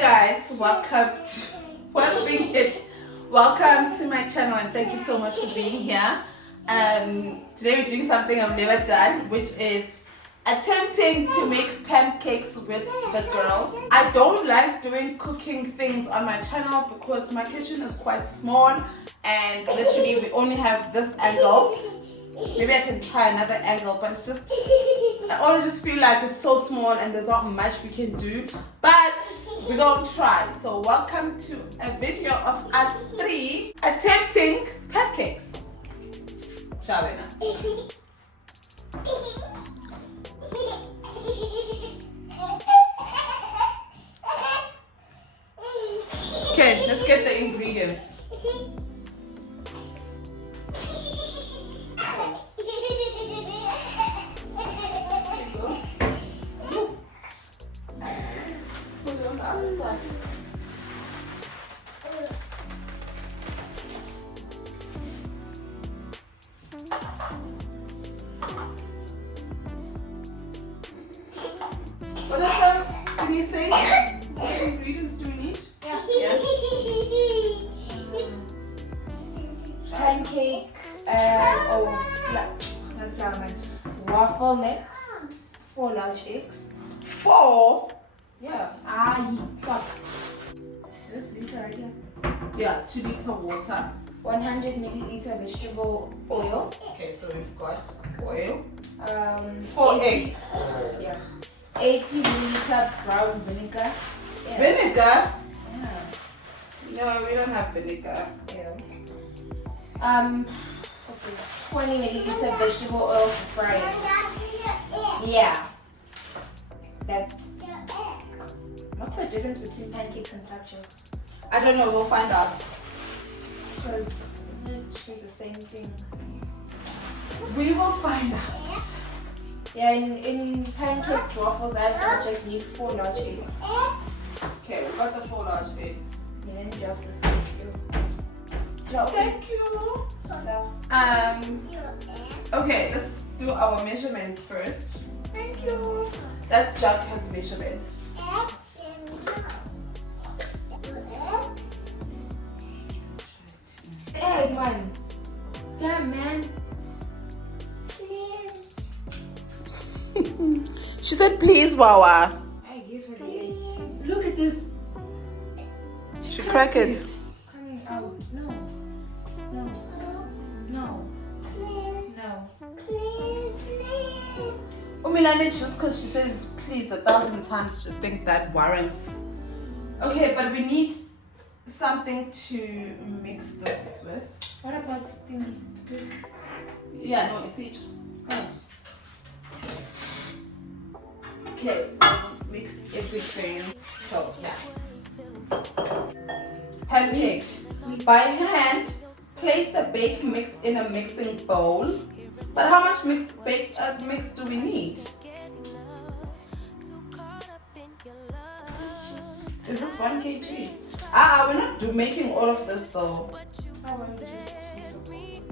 guys, welcome to my channel and thank you so much for being here. Today we're doing something I've never done, which is attempting to make pancakes with the girls. I don't like doing cooking things on my channel because my kitchen is quite small and literally we only have this angle. Maybe I can try another angle, but it's just, I always just feel like it's so small and there's not much we can do, but we're gonna try. So welcome to a video of us three attempting pancakes. Shall we now? Okay, let's get the ingredients. What else can you say? What ingredients do we need? Yeah. Pancake waffle mix, 4 large eggs. 4? Yeah. Stop. This liter right here. Yeah, 2 liter water. 100 milliliter vegetable oil. Okay, so we've got oil. 4 eggs. Yeah. 80 milliliter brown vinegar. Yeah. Vinegar? Yeah. No, we don't have vinegar. Yeah. 20 milliliter vegetable oil for frying. Yeah. What's the difference between pancakes and flapjacks? I don't know, we'll find out. Because isn't it actually the same thing? We will find out. Yeah, in pancakes, waffles, and flapjacks, you need 4 large eggs. Okay, we've got the 4 large eggs. Yeah, and just the same. Thank you. Okay, let's do our measurements first. Thank you. That jug has measurements. Hey, man. Damn, man. She said, please, Wawa. I give her the egg. Look at this. She crack it. Coming out. No. No. No. Umilane, just because she says please 1,000 times, she think that warrants. Okay, but we need something to mix this with. What about the thingy? This? Yeah, no, you see it. Oh. Okay, mix everything. So, yeah. Pancakes. By hand, place the baked mix in a mixing bowl. But how much mix do we need? Is this 1 kg? We're not making all of this though. I want to just use a bowl.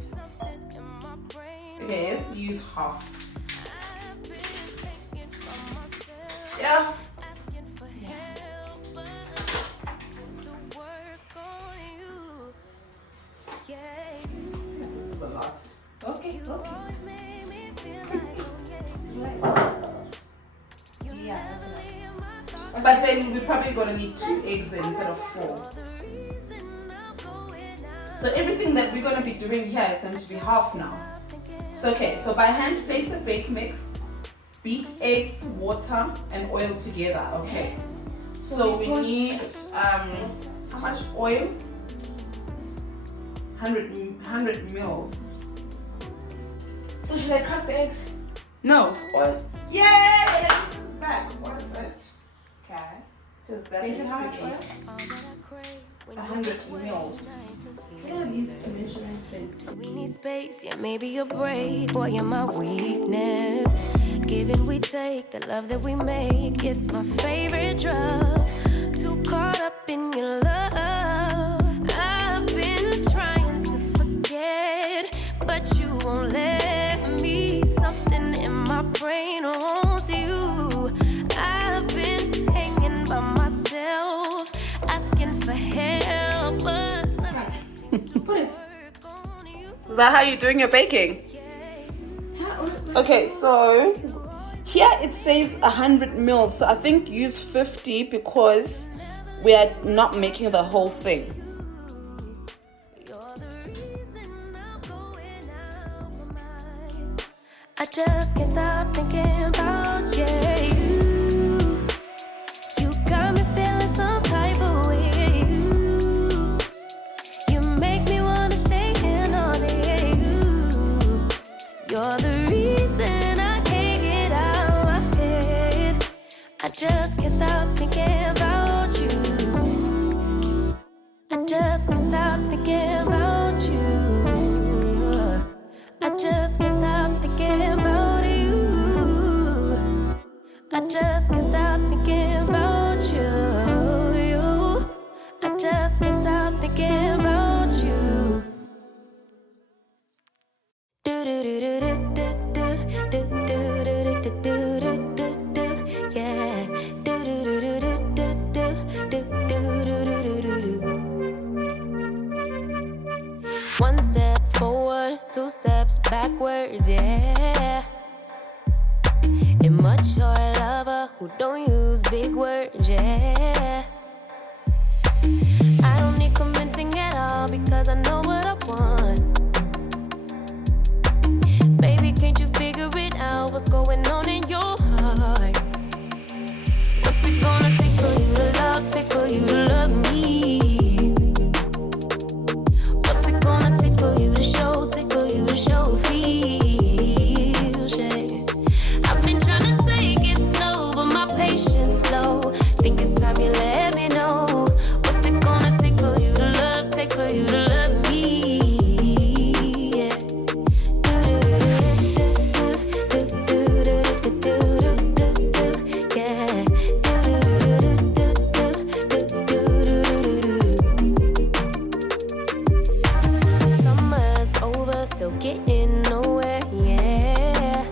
Okay, let's use half. Yeah. This is a lot. Okay. Yeah, that's enough. But then we're probably gonna need 2 eggs then instead of 4. So everything that we're gonna be doing here is going to be half now. So okay, so by hand place the baked mix, beat eggs, water, and oil together. Okay. So we need how much oil? 100 mils. So should I crack the eggs? No, oil. Yay! This is back. Oil first. Okay. Because that Is needs it how to much be oil? 100 mils. What are these measurement things? We need space, yeah, maybe a break. Boy, you're my weakness. Give and we take, the love that we make, it's my favorite drug. Too caught up in your love. I've been trying to forget, but you won't let me. Something in my brain wants you. I've been hanging by myself. Is that how you're doing your baking? Okay, so here it says 100 mils. So I think use 50 because we are not making the whole thing. I just can't stop thinking about you. You got me feeling some type of way. You make me wanna stay in all day. You're the reason I can't get out my head. I just can't stop thinking about you. I just can't stop thinking about you. I just can't stop thinking about you. I just can't stop thinking about you. I just can't stop thinking about you. Do do do do do do do do do do do do do, yeah. Do do do do do do do do do do do do. One step forward, two steps backwards, yeah. Immature lover who don't use big words, yeah. I don't need convincing at all because I know what I want. Baby, can't you figure it out? What's going on in your heart? What's it gonna take for you to love, take for you to love me? What's it gonna take for you to show, take for you to show feels, yeah. I've been trying to take it slow, but my patience low. Think it's time you let me know. What's it gonna take for you to love, take for you to love me? Yeah. Summer's over, still getting nowhere, yeah.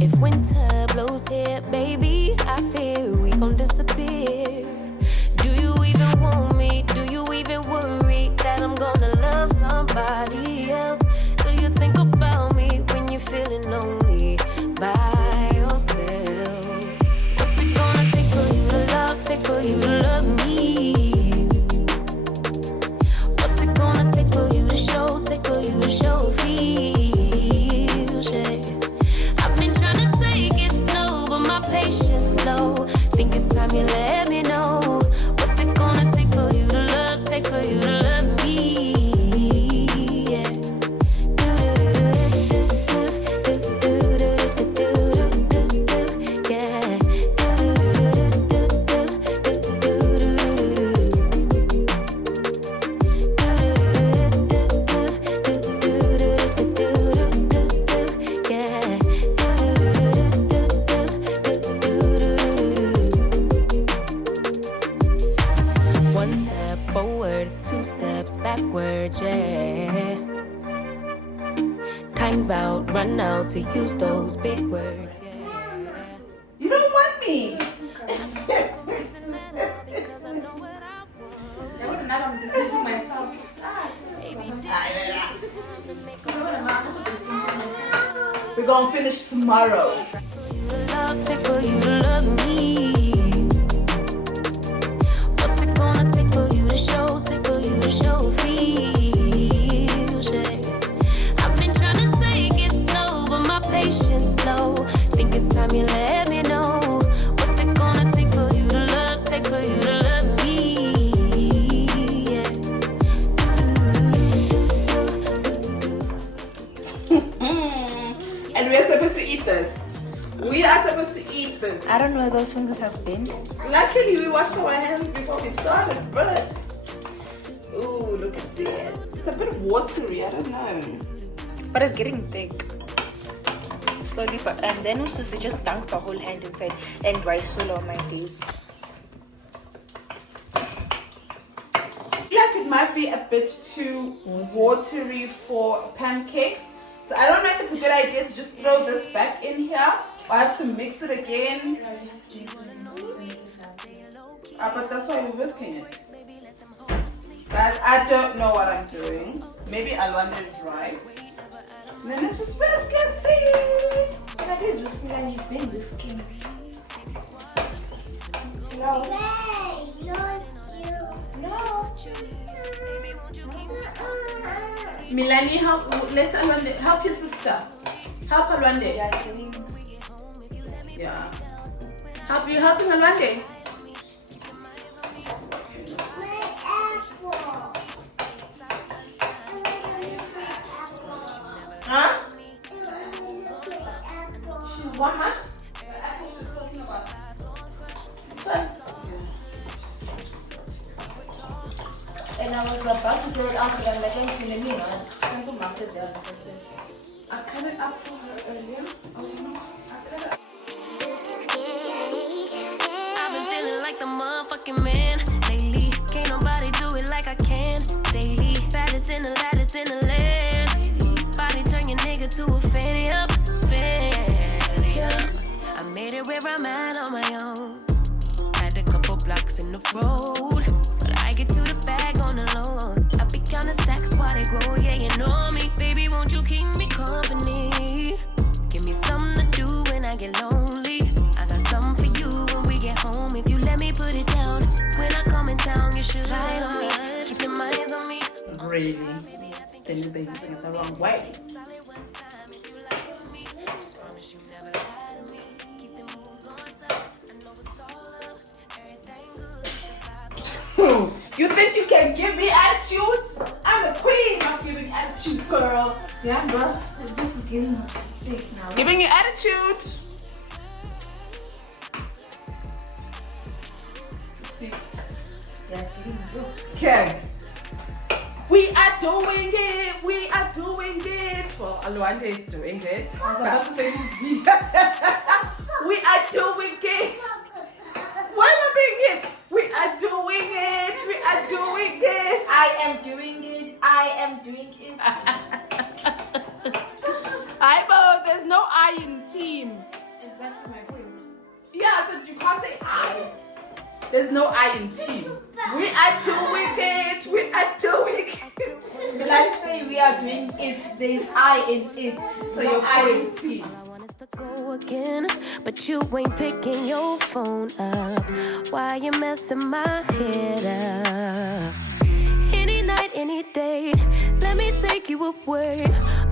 If winter blows here, baby, I fear we gon' disappear. Do you even want me? Do you even worry that I'm gonna love somebody else? Do you think about me when you're feeling lonely by yourself? What's it gonna take for you to love, take for you to love me? What's it gonna take for you to show, take for you to show feels, yeah. I've been trying to take it slow, but my patience low. Think it's time you let me know. What's it gonna take for you to love, take for you to love me? Yeah. One step forward, two steps backwards, yeah. Time's about run out to use those big words, yeah. You don't want me. Now I'm distancing myself. We're gonna finish tomorrow. Take for you to love me. What's it gonna take for you to show, take for you to show feels, yeah. I've been trying to take it slow, but my patience low. Think it's time you let me know. What's it gonna take for you to love, take for you to love me? Yeah. And we're supposed to eat this. We are supposed to eat this. I don't know where those fingers have been. Luckily, we washed our hands before we started, but ooh, look at this. It's a bit watery. I don't know. But it's getting thick. Slowly, but and then also it just dunks the whole hand inside and rice all on my face. Like it might be a bit too watery for pancakes. So I don't know if it's a good idea to just throw this back in here or I have to mix it again. But that's why we're whisking it. Guys, I don't know what I'm doing. Maybe Alwanda is right. And then let's just first get see. That is with me and you've been this king. No. Milani, let Alwanda help your sister. Help Alwanda. Yeah. Helping Alwanda. Huh? She's one, huh? It's fine. And I was about to throw it out, but I'm like, I'm feeling me, man. Simple market down like this. I cut it up for her earlier. Oh no, I cut it up. I've been feeling like the motherfucking man lately. Can't nobody do it like I can daily. Baddest in the lattice in the land. Body turn your nigga to a fanny up, fanny up. I made it where I'm at on my own. Had a couple blocks in the road, but I get to the bag on the low. I be counting stacks while they grow, yeah, you know me. Baby, won't you keep me company? Give me something to do when I get lonely. I got something for you when we get home. If you let me put it down, when I come in town, you should slide on me. Keep your minds on me. Really? Then you've been using it the wrong way. You think you can give me attitude? I'm the queen of giving attitude, girl. Yeah, bro. This is getting big now. Giving you attitude. See? Yeah, it's getting big. Okay. We are doing it. We are doing it. Well, Alwanda is doing it. I was about to say We are doing it. Why am I being hit? We are doing it. We are doing it. I am doing it. I am doing it. Ibo, there's no I in team. Exactly my point. Yeah, so you can't say I. There's no I in team. We are doing it. We are doing it. But like say we are doing it, there's I in it. So you're I in team. To go again, but you ain't picking your phone up. Why you messing my head up? Any night, any day, let me take you away.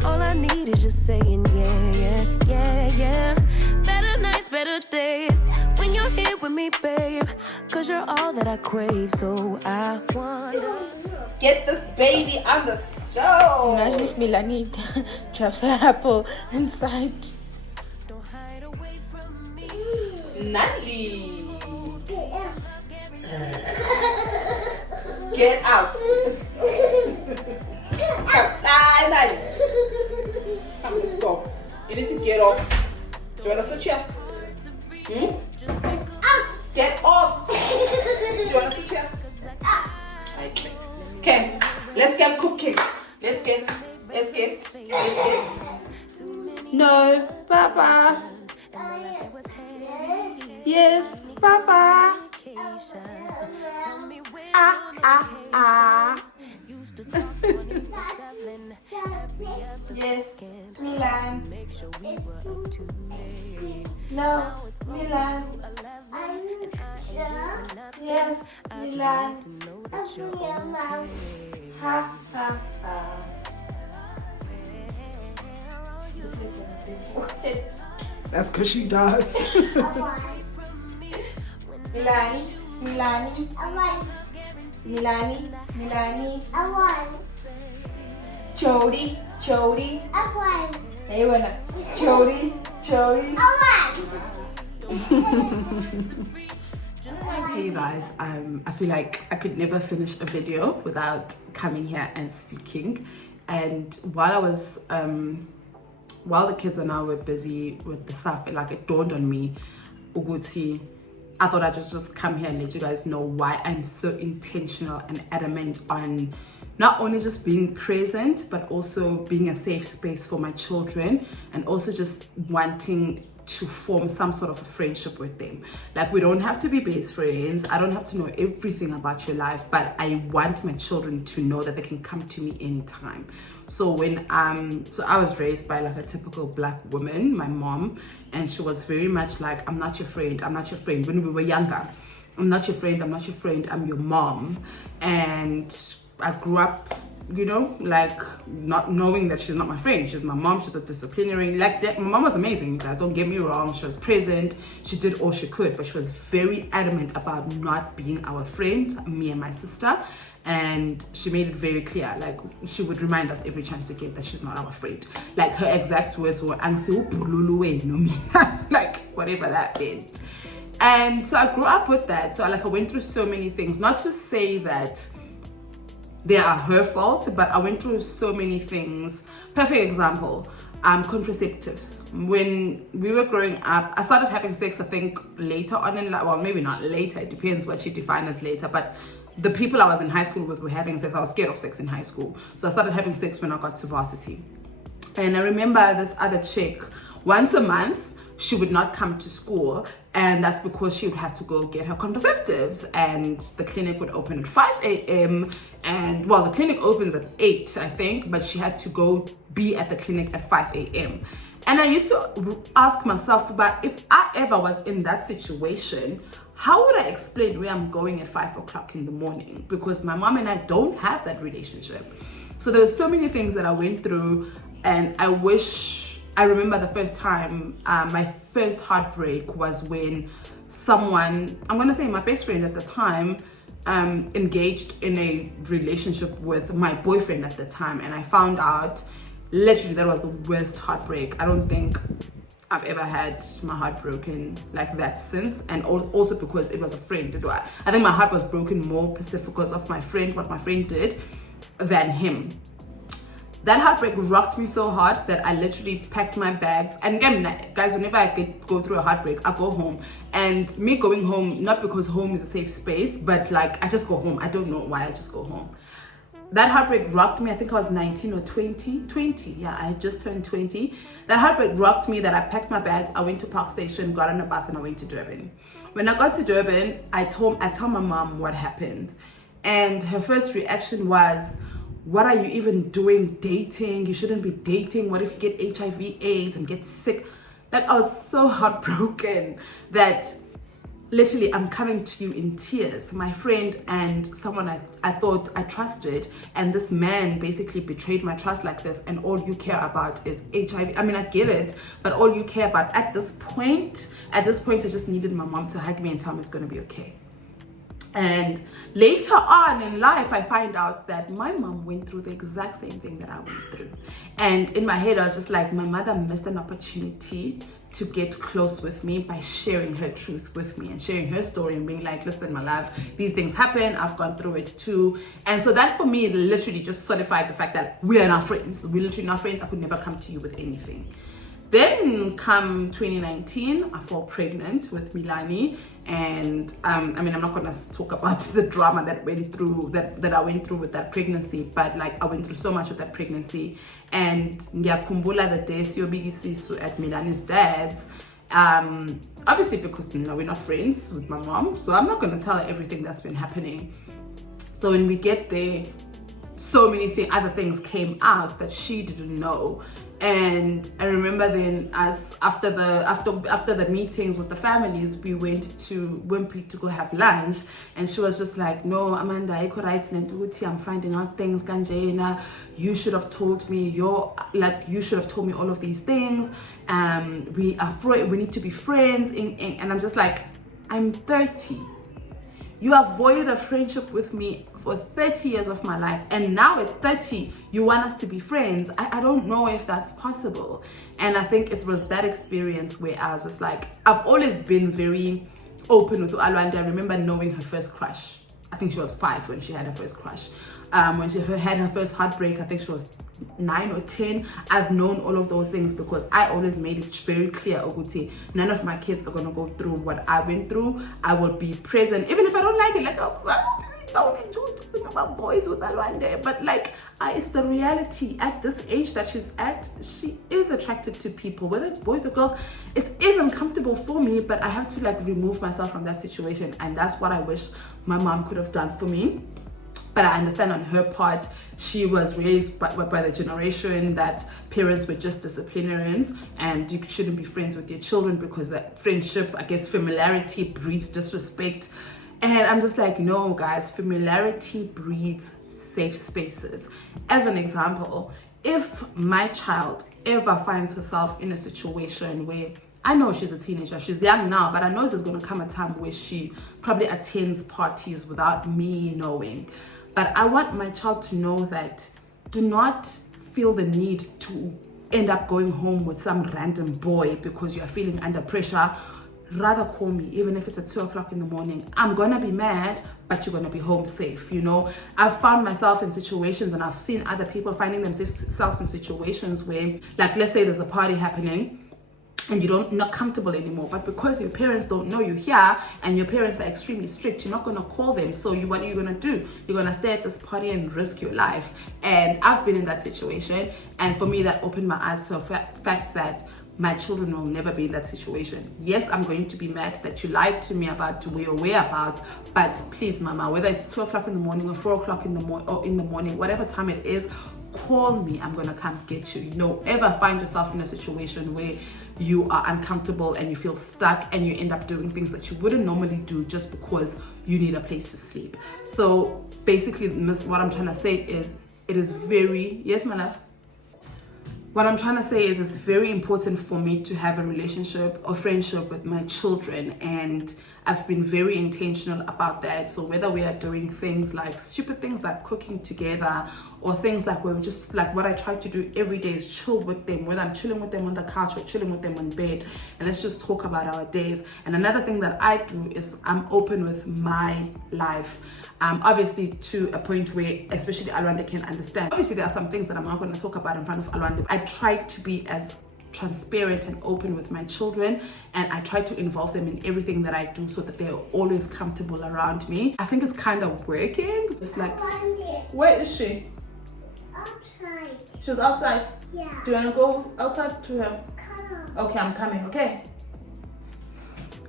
All I need is just saying yeah, yeah, yeah, yeah. Better nights, better days, when you're here with me, babe. Cause you're all that I crave, so I want. Get this baby on the stove. Imagine if Milani traps an apple inside. Nandi. Get out. Come, let's go. You need to get off. Do you want to sit here? Get off. Do you want to sit here? Okay, let's get cooking. Let's get. No, Papa. Yes, Papa. Yes, Milan. No, Milan. Yes, Milan. Ha ha ha. That's because she does. Milani. Chody. Hey, wala. Chody. Hey guys, I feel like I could never finish a video without coming here and speaking. And while the kids and I were busy with the stuff, it dawned on me, Uguti, I thought I'd just come here and let you guys know why I'm so intentional and adamant on not only just being present, but also being a safe space for my children, and also just wanting to form some sort of a friendship with them. Like, we don't have to be best friends. I don't have to know everything about your life, but I want my children to know that they can come to me anytime. So when so I was raised by like a typical black woman, my mom, and she was very much like, I'm not your friend, I'm not your friend. When we were younger, I'm not your friend, I'm not your friend, I'm your mom. And I grew up, you know, like not knowing that she's not my friend. She's my mom. She's a disciplinary. Like that. My mom was amazing, you guys, don't get me wrong. She was present. She did all she could, but she was very adamant about not being our friend, me and my sister. And she made it very clear, like she would remind us every chance to get that she's not our friend. Like her exact words were, like whatever that meant. And so I grew up with that. So like I went through so many things, not to say that they are her fault, but I went through so many things. Perfect example, contraceptives. When we were growing up, I started having sex, I think, later on in life. Well, maybe not later, it depends what you define as later, but the people I was in high school with were having sex. I was scared of sex in high school. So I started having sex when I got to varsity. And I remember this other chick, once a month, she would not come to school, and that's because she would have to go get her contraceptives, and the clinic would open at 5 a.m. and well, the clinic opens at 8, I think, but she had to go be at the clinic at 5 a.m. And I used to ask myself, but if I ever was in that situation, how would I explain where I'm going at 5 o'clock in the morning? Because my mom and I don't have that relationship. So there were so many things that I went through, and I remember the first time, my first heartbreak was when someone, I'm gonna say my best friend at the time, engaged in a relationship with my boyfriend at the time. And I found out, literally, that was the worst heartbreak. I don't think I've ever had my heart broken like that since. And also because it was a friend. I think my heart was broken more because of my friend, what my friend did, than him. That heartbreak rocked me so hard that I literally packed my bags. And again, guys, whenever I go through a heartbreak, I go home. And me going home, not because home is a safe space, but like I just go home. I don't know why, I just go home. That heartbreak rocked me. I think I was 19 or 20. Yeah, I had just turned 20. That heartbreak rocked me that I packed my bags. I went to Park Station, got on a bus, and I went to Durban. When I got to Durban, I told my mom what happened. And her first reaction was, what are you even doing dating? You shouldn't be dating. What if you get HIV/AIDS and get sick? Like, I was so heartbroken that literally I'm coming to you in tears. My friend and someone I thought I trusted, and this man basically betrayed my trust like this, and all you care about is HIV. I mean, I get it, but all you care about at this point, I just needed my mom to hug me and tell me it's gonna be okay. And later on in life, I find out that my mom went through the exact same thing that I went through. And in my head, I was just like, my mother missed an opportunity to get close with me by sharing her truth with me and sharing her story and being like, listen, my love, these things happen. I've gone through it too. And so that for me literally just solidified the fact that we are not friends. We're literally not friends. I could never come to you with anything. Then come 2019, I fall pregnant with Milani, and I mean, I'm not gonna talk about the drama that I went through with that pregnancy, but like I went through so much with that pregnancy. And ngiyakhumbula the day siyobikisisu at Milani's dad's, obviously because we're not friends with my mom, so I'm not gonna tell her everything that's been happening. So when we get there, so many other things came out that she didn't know. And I remember then, as after the meetings with the families, we went to Wimpy to go have lunch, and she was just like, no, Amanda, I'm finding out things, Kanjena, you should have told me you should have told me all of these things. We need to be friends. And I'm just like, I'm 30. You avoided a friendship with me for 30 years of my life, and now at 30 you want us to be friends. I don't know if that's possible. And I think it was that experience where I was just like, I've always been very open with Alwanda. I remember knowing her first crush. I think she was 5 when she had her first crush. When she had her first heartbreak, I think she was 9 or 10. I've known all of those things because I always made it very clear, Oguti, none of my kids are gonna go through what I went through. I will be present, even if I don't like it, like, oh, don't enjoy talking about boys with Alwande, but like it's the reality. At this age that she's at, she is attracted to people, whether it's boys or girls. It is uncomfortable for me, but I have to like remove myself from that situation, and that's what I wish my mom could have done for me. But I understand on her part, she was raised by the generation that parents were just disciplinarians and you shouldn't be friends with your children because that friendship, I guess familiarity breeds disrespect. And I'm just like, no guys, familiarity breeds safe spaces. As an example, if my child ever finds herself in a situation where I know she's a teenager, she's young now, but I know there's going to come a time where she probably attends parties without me knowing. But I want my child to know that do not feel the need to end up going home with some random boy because you're feeling under pressure. Rather call me, even if it's at 2 o'clock in the morning. I'm gonna be mad, but you're gonna be home safe, you know? I've found myself in situations, and I've seen other people finding themselves in situations where, like, let's say there's a party happening and you're not comfortable anymore, but because your parents don't know you're here and your parents are extremely strict, you're not going to call them. So what are you going to do? You're going to stay at this party and risk your life. And I've been in that situation, and for me that opened my eyes to a fact that my children will never be in that situation. Yes, I'm going to be mad that you lied to me about your whereabouts, but please mama, whether it's 2 o'clock in the morning or 4 o'clock in the morning, whatever time it is, call me. I'm gonna come get you. You know, ever find yourself in a situation where you are uncomfortable and you feel stuck and you end up doing things that you wouldn't normally do just because you need a place to sleep. So basically, what I'm trying to say is, it is very, yes my love, what I'm trying to say is it's very important for me to have a relationship or friendship with my children, and I've been very intentional about that. So whether we are doing things like stupid things like cooking together, or things like we're just like, what I try to do every day is chill with them, whether I'm chilling with them on the couch or chilling with them on bed, and let's just talk about our days. And another thing that I do is I'm open with my life, obviously to a point where especially Alwande can understand. Obviously there are some things that I'm not going to talk about in front of Alwande. I try to be as transparent and open with my children, and I try to involve them in everything that I do so that they're always comfortable around me. I think it's kind of working. It's like, where is she? Outside. She's outside? Yeah. Do you want to go outside to her? Come. Okay, I'm coming, okay?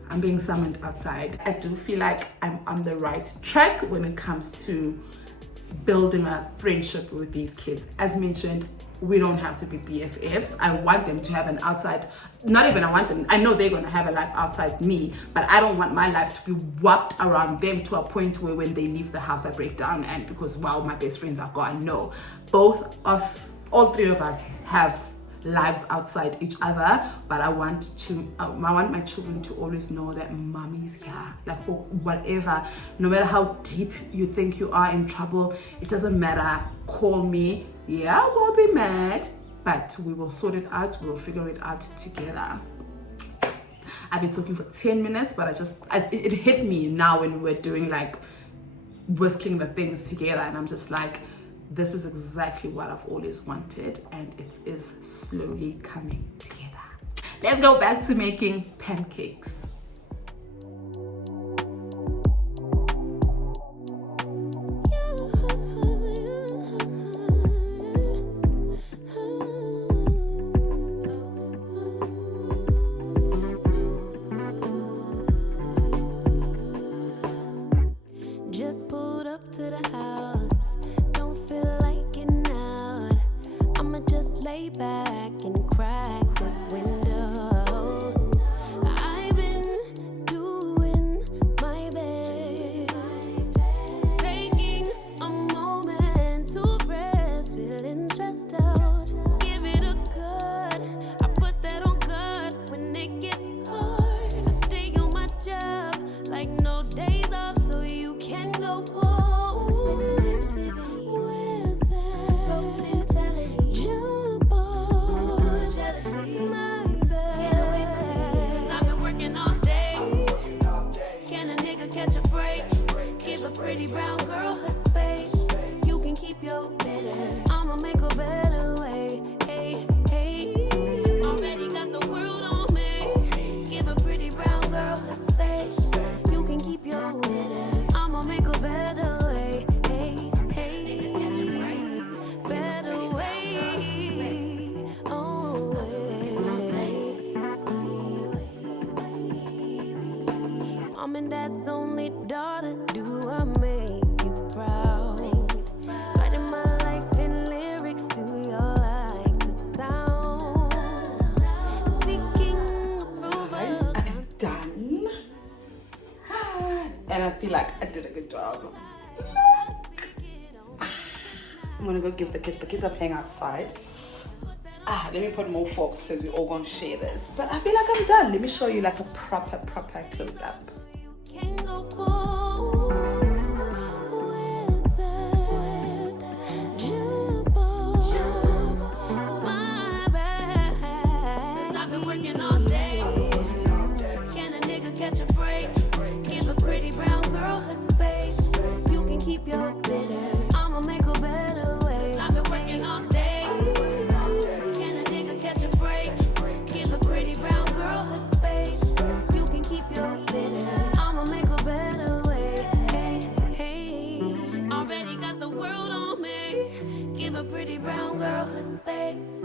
I'm being summoned outside. I do feel like I'm on the right track when it comes to building a friendship with these kids. As mentioned, we don't have to be BFFs. I want them to have an outside, not even I want them, I know they're going to have a life outside me, but I don't want my life to be wrapped around them to a point where when they leave the house I break down and because wow, my best friends are gone. No, all three of us have lives outside each other, but I want my children to always know that mommy's here, like for whatever, no matter how deep you think you are in trouble, it doesn't matter, call me. Yeah, we'll be mad, but we will sort it out, we will figure it out together. I've been talking for 10 minutes, but it hit me now when we were doing like whisking the things together, and I'm just like, this is exactly what I've always wanted, and it is slowly coming together. Let's go back to making pancakes. Just pulled up to the house, don't feel like getting out. I'ma just lay back and crack this window. I've been doing my best, taking a moment to rest, feeling stressed out. Give it a good, I put that on guard when it gets hard. I stay on my job like no days off, so you can go home with that mentality. Jump on jealousy, my bad. Get away from me, 'cause I've been working all day. Can a nigga catch a break? Give a pretty brown girl her space. You can keep your bitter, I'ma make a better way. Hey, hey, already got the world on me. Give a pretty brown girl her space. You can keep your bitter, I'ma make a better way. and dad's only daughter. Do I make you proud? Writing my life in lyrics. Do you like the sound? Seeking approval. Guys, I'm done. And I feel like I did a good job. Look. I'm gonna go give the kids. The kids are playing outside. Let me put more forks because we're all gonna share this. But I feel like I'm done. Let me show you like a proper close up. Can go with that jukebox. My bad. 'Cause I've been working all day. Can a nigga catch a break? Give a pretty brown girl her space. You can keep your bitter. I'ma make a better way. 'Cause I've been working all day. Can a nigga catch a break? Give a pretty brown girl her space. You can keep your bitter. I'ma make a better way. Hey, hey. Already got the world on me. Give a pretty brown girl her space.